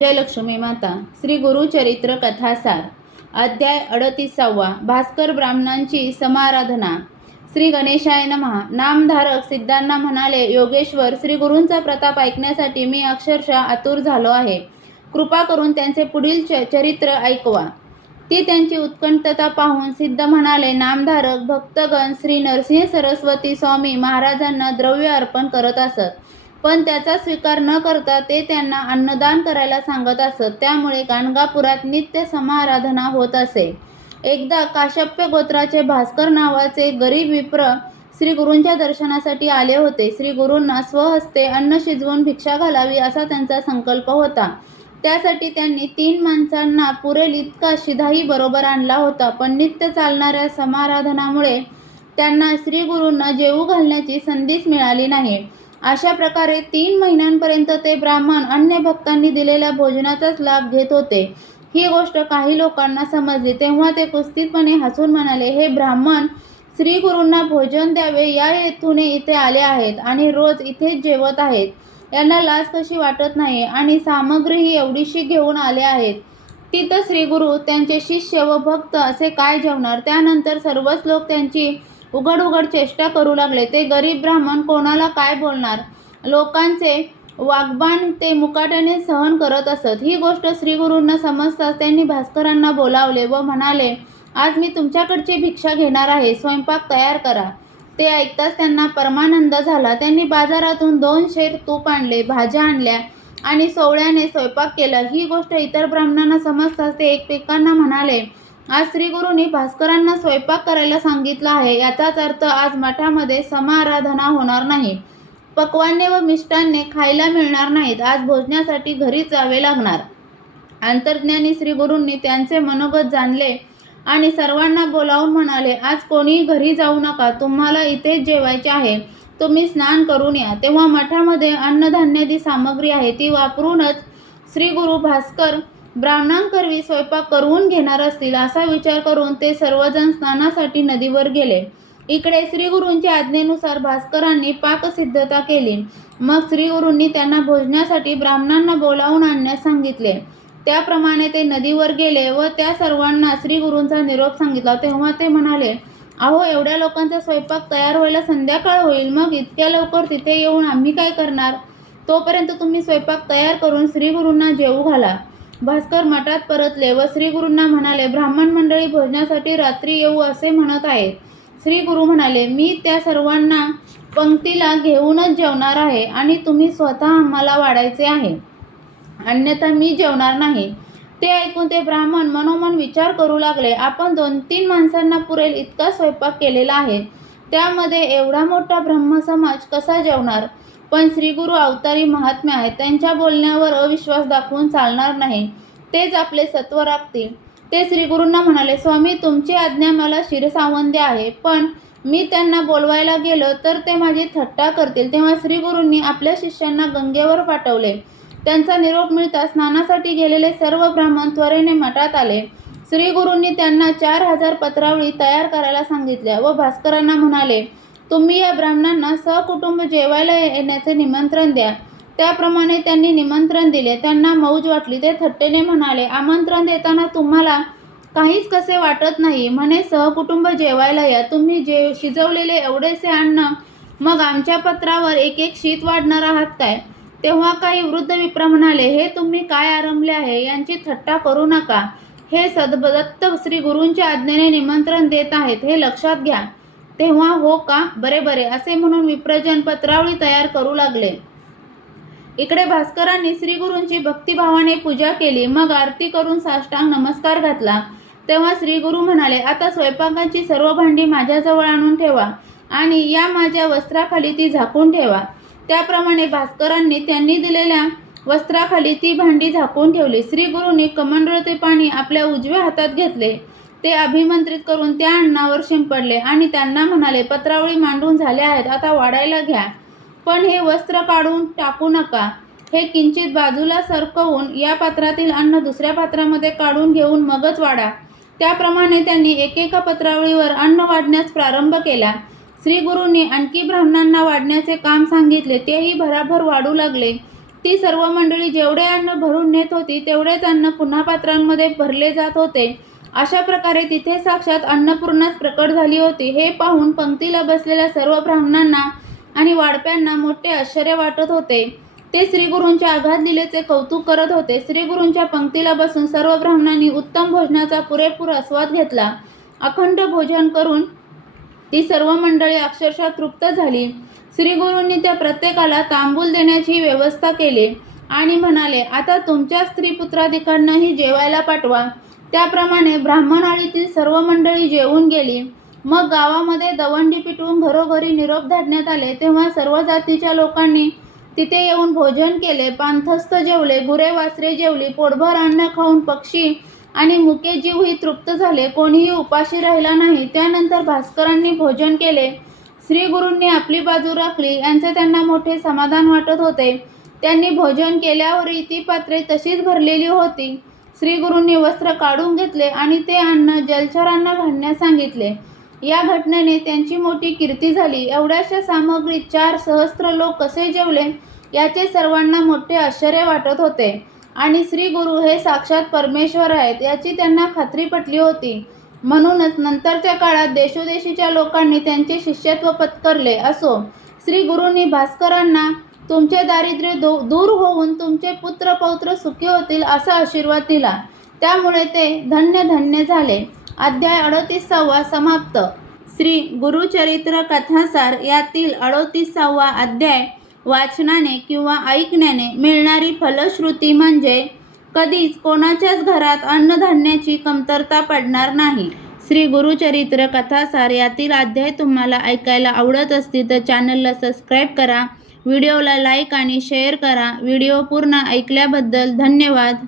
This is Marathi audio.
जय लक्ष्मी माता. श्री गुरुचरित्र कथासार अध्याय 38. भास्कर ब्राह्मणांची समाराधना. श्री गणेशाय नमः. नामधारक सिद्धांना म्हणाले, योगेश्वर, श्री गुरूंचा प्रताप ऐकण्यासाठी मी अक्षरशः आतुर झालो आहे. कृपा करून त्यांचे पुढील चरित्र ऐकवा. ती त्यांची उत्कंठता पाहून सिद्ध म्हणाले, नामधारक भक्तगण श्री नरसिंह सरस्वती स्वामी महाराजांना द्रव्य अर्पण करत असत, पण त्याचा स्वीकार न करता ते त्यांना अन्नदान करायला सांगत असत. त्यामुळे गाणगापुरात नित्य समाराधना होत असे. एकदा काश्यप गोत्राचे भास्कर नावाचे गरीब विप्र श्री गुरूंच्या दर्शनासाठी आले होते. श्री गुरूंना स्वहस्ते अन्न शिजवून भिक्षा घालावी असा त्यांचा संकल्प होता. त्यासाठी त्यांनी 3 माणसांना पुरेल इतका शिधाही बरोबर आणला होता. पण नित्य चालणाऱ्या समाराधनामुळे त्यांना श्री गुरूंना जेवू घालण्याची संधीच मिळाली नाही. अशा प्रकारे 3 महिन्यांपर्यंत ते ब्राह्मण अन्य भक्तांनी दिलेल्या भोजनाचाच लाभ घेत होते. ही गोष्ट काही लोकांना समजली तेव्हा ते कुत्सितपणे हसून म्हणाले, हे ब्राह्मण श्री गुरूंना भोजन द्यावे या हेतूने इथे आले आहेत आणि रोज इथेच जेवत आहेत. यांना लाज कशी वाटत नाही आणि सामग्रीही एवढीशी घेऊन आले आहेत. तिथं श्री गुरु, त्यांचे शिष्य व भक्त असे काय जेवणार? त्यानंतर सर्वच लोक त्यांची उघड चेष्टा करू लागले. ते गरीब ब्राह्मण कोणाला काय बोलणार? लोकांचे वाग्बाण ते मुकाट्याने सहन करत असत. ही गोष्ट श्री गुरूंना समजताच त्यांनी भास्करांना बोलावले व म्हणाले, आज मी तुमच्याकडची भिक्षा घेणार आहे, स्वयंपाक तयार करा. ते ऐकताच त्यांना परमानंद झाला. त्यांनी बाजारातून 2 शेर तूप आणले, भाज्या आणल्या आणि सोवळ्याने स्वयंपाक केला. ही गोष्ट इतर ब्राह्मणांना समजताच ते एकमेकांना म्हणाले, आज श्री गुरूंनी भास्करांना स्वयंपाक करायला सांगितलं आहे. याचाच अर्थ आज मठामध्ये समाराधना होणार नाही. पक्वान्ने व मिष्टान्ने खायला मिळणार नाहीत. आज भोजनासाठी घरीच जावे लागणार. अंतर्ज्ञानी श्री गुरूंनी त्यांचे मनोगत जाणले आणि सर्वांना बोलावून म्हणाले, आज कोणीही घरी जाऊ नका. तुम्हाला इथेच जेवायचे आहे. तुम्ही स्नान करून या. तेव्हा मठामध्ये अन्नधान्यादी सामग्री आहे, ती वापरूनच श्री गुरु भास्कर ब्राह्मणांकरवी स्वयंपाक करून घेणार असतील असा विचार करून ते सर्वजण स्नानासाठी नदीवर गेले. इकडे श्री गुरूंच्या आज्ञेनुसार भास्करांनी पाकसिद्धता केली. मग श्री गुरूंनी त्यांना भोजनासाठी ब्राह्मणांना बोलावून आणण्यास सांगितले. त्याप्रमाणे ते नदीवर गेले व त्या सर्वांना श्री गुरूंचा निरोप सांगितला. तेव्हा ते म्हणाले, अहो, एवढ्या लोकांचा स्वयंपाक तयार व्हायला संध्याकाळ होईल. मग इतक्या लवकर तिथे येऊन आम्ही काय करणार? तोपर्यंत तुम्ही स्वयंपाक तयार करून श्री गुरूंना जेवू घाला. भास्कर मठात परतले व श्री गुरूंना म्हणाले, ब्राह्मण मंडळी भोजनासाठी रात्री येऊ असे म्हणत आहेत. श्री गुरु म्हणाले, मी त्या सर्वांना पंक्तीला घेऊनच जेवणार आहे आणि तुम्ही स्वतः आम्हाला वाढायचे आहे, अन्यथा मी जेवणार नाही. ते ऐकून ते ब्राह्मण मनोमन विचार करू लागले, आपण 2-3 माणसांना पुरेल इतका स्वयंपाक केलेला आहे, त्यामध्ये एवढा मोठा ब्रह्मसमाज कसा जेवणार? पण श्री गुरु अवतारी महात्मे आहेत, त्यांच्या बोलण्यावर अविश्वास दाखवून चालणार नाही. तेच आपले सत्व राखतील. ते श्री गुरूंना म्हणाले, स्वामी, तुमची आज्ञा मला शिरसावंदी आहे, पण मी त्यांना बोलवायला गेलो तर ते माझी थट्टा करतील. तेव्हा श्री गुरूंनी आपल्या शिष्यांना गंगेवर पाठवले. त्यांचा निरोप मिळता स्नानासाठी गेलेले सर्व ब्राह्मण त्वरेने मठात आले. श्री गुरूंनी त्यांना 4000 पत्रावळी तयार करायला सांगितल्या व भास्करांना म्हणाले, तुम्ही या ब्राह्मणांना सहकुटुंब जेवायला येण्याचे निमंत्रण द्या. त्याप्रमाणे त्यांनी निमंत्रण दिले. त्यांना मौज वाटली. ते थट्टेने म्हणाले, आमंत्रण देताना तुम्हाला काहीच कसे वाटत नाही म्हणे? सहकुटुंब जेवायला या. तुम्ही शिजवलेले एवढेसे अन्न मग आमच्या पत्रावर एक शीत वाढणार आहात काय? तेव्हा काही वृद्ध विप्र म्हणाले, हे तुम्ही काय आरंभले आहे? यांची थट्टा करू नका. हे सद्दत्त श्री गुरूंच्या आज्ञेने निमंत्रण देत आहेत, हे लक्षात घ्या. तेव्हा हो का, बरे असे म्हणून विप्रजन पत्रावळी तयार करू लागले. इकडे भास्करांनी श्री गुरूंची भक्तिभावाने पूजा केली. मग आरती करून साष्टांग नमस्कार घातला. तेव्हा श्री गुरु म्हणाले, आता स्वयंपाकाची सर्व भांडी माझ्याजवळ आणून ठेवा आणि या माझ्या वस्त्राखाली ती झाकून ठेवा. त्याप्रमाणे भास्करांनी त्यांनी दिलेल्या वस्त्राखाली ती भांडी झाकून ठेवली. श्री गुरूंनी कमंडळ ते पाणी आपल्या उजव्या हातात घेतले. ते अभिमंत्रित करून त्या अन्नावर शिंपडले आणि त्यांना म्हणाले, पत्रावळी मांडून झाल्या आहेत, आता वाढायला घ्या. पण हे वस्त्र काढून टाकू नका. हे किंचित बाजूला सरकवून या पात्रातील अन्न दुसऱ्या पात्रामध्ये काढून घेऊन मगच वाढा. त्याप्रमाणे त्यांनी एकेका पत्रावळीवर अन्न वाढण्यास प्रारंभ केला. श्री गुरूंनी आणखी ब्राह्मणांना वाढण्याचे काम सांगितले. तेही भराभर वाढू लागले. ती सर्व मंडळी जेवढे अन्न भरून नेत होती तेवढेच अन्न पुन्हा पात्रांमध्ये भरले जात होते. अशा प्रकारे तिथे साक्षात अन्नपूर्णाच प्रकट झाली होती. हे पाहून पंक्तीला बसलेल्या सर्व ब्राह्मणांना आणि वाढप्यांना मोठे आश्चर्य वाटत होते. ते श्रीगुरूंच्या अगाध लीलेचे कौतुक करत होते. श्रीगुरूंच्या पंक्तीला बसून सर्व ब्राह्मणांनी उत्तम भोजनाचा पुरेपूर आस्वाद घेतला. अखंड भोजन करून ती सर्व मंडळी अक्षरशः तृप्त झाली. श्रीगुरूंनी त्या प्रत्येकाला तांबूल देण्याची व्यवस्था केली आणि म्हणाले, आता तुमच्या स्त्रीपुत्रादिकांनाही जेवायला पाठवा. त्याप्रमाणे ब्राह्मणाळीतील सर्व मंडळी जेवून गेली. मग गावामध्ये दवंडी पिटवून घरोघरी निरोप धाडण्यात आले. तेव्हा सर्व जातीच्या लोकांनी तिथे येऊन भोजन केले. पांथस्थ जेवले, गुरे वासरे जेवली. पोटभर अन्न खाऊन पक्षी आणि मुके जीवही तृप्त झाले. कोणीही उपाशी राहिला नाही. त्यानंतर भास्करांनी भोजन केले. श्रीगुरूंनी आपली बाजू राखली. यांचे त्यांना मोठे समाधान वाटत होते. त्यांनी भोजन केल्यावरही ती पात्रे तशीच भरलेली होती. श्रीगुरूंनी वस्त्र काढून घेतले आणि ते अन्न जलचरांना घालण्यास सांगितले. या घटनेने त्यांची मोठी कीर्ती झाली. एवढ्याशा सामग्रीत 4 सहस्त्र लोक कसे जेवले याचे सर्वांना मोठे आश्चर्य वाटत होते. आणि श्रीगुरू हे साक्षात परमेश्वर आहेत याची त्यांना खात्री पटली होती. म्हणूनच नंतरच्या काळात देशोदेशीच्या लोकांनी त्यांचे शिष्यत्व पत्करले. असो, श्रीगुरूंनी भास्करांना तुमचे दारिद्र्य दूर होऊन तुमचे पुत्र पौत्र सुखी होतील असा आशीर्वाद दिला. त्यामुळे ते धन्य धन्य झाले. अध्याय 38 समाप्त. श्री गुरुचरित्र कथासार यातील 38वा अध्याय वाचनाने किंवा ऐकण्याने मिळणारी फलश्रुती म्हणजे कधीच कोणाच्याच घरात अन्नधान्याची कमतरता पडणार नाही. श्री गुरुचरित्र कथासार यातील अध्याय तुम्हाला ऐकायला आवडत असतील तर चॅनलला सबस्क्राईब करा, व्हिडिओला लाईक आणि शेअर करा. व्हिडिओ पूर्ण ऐकल्याबद्दल धन्यवाद.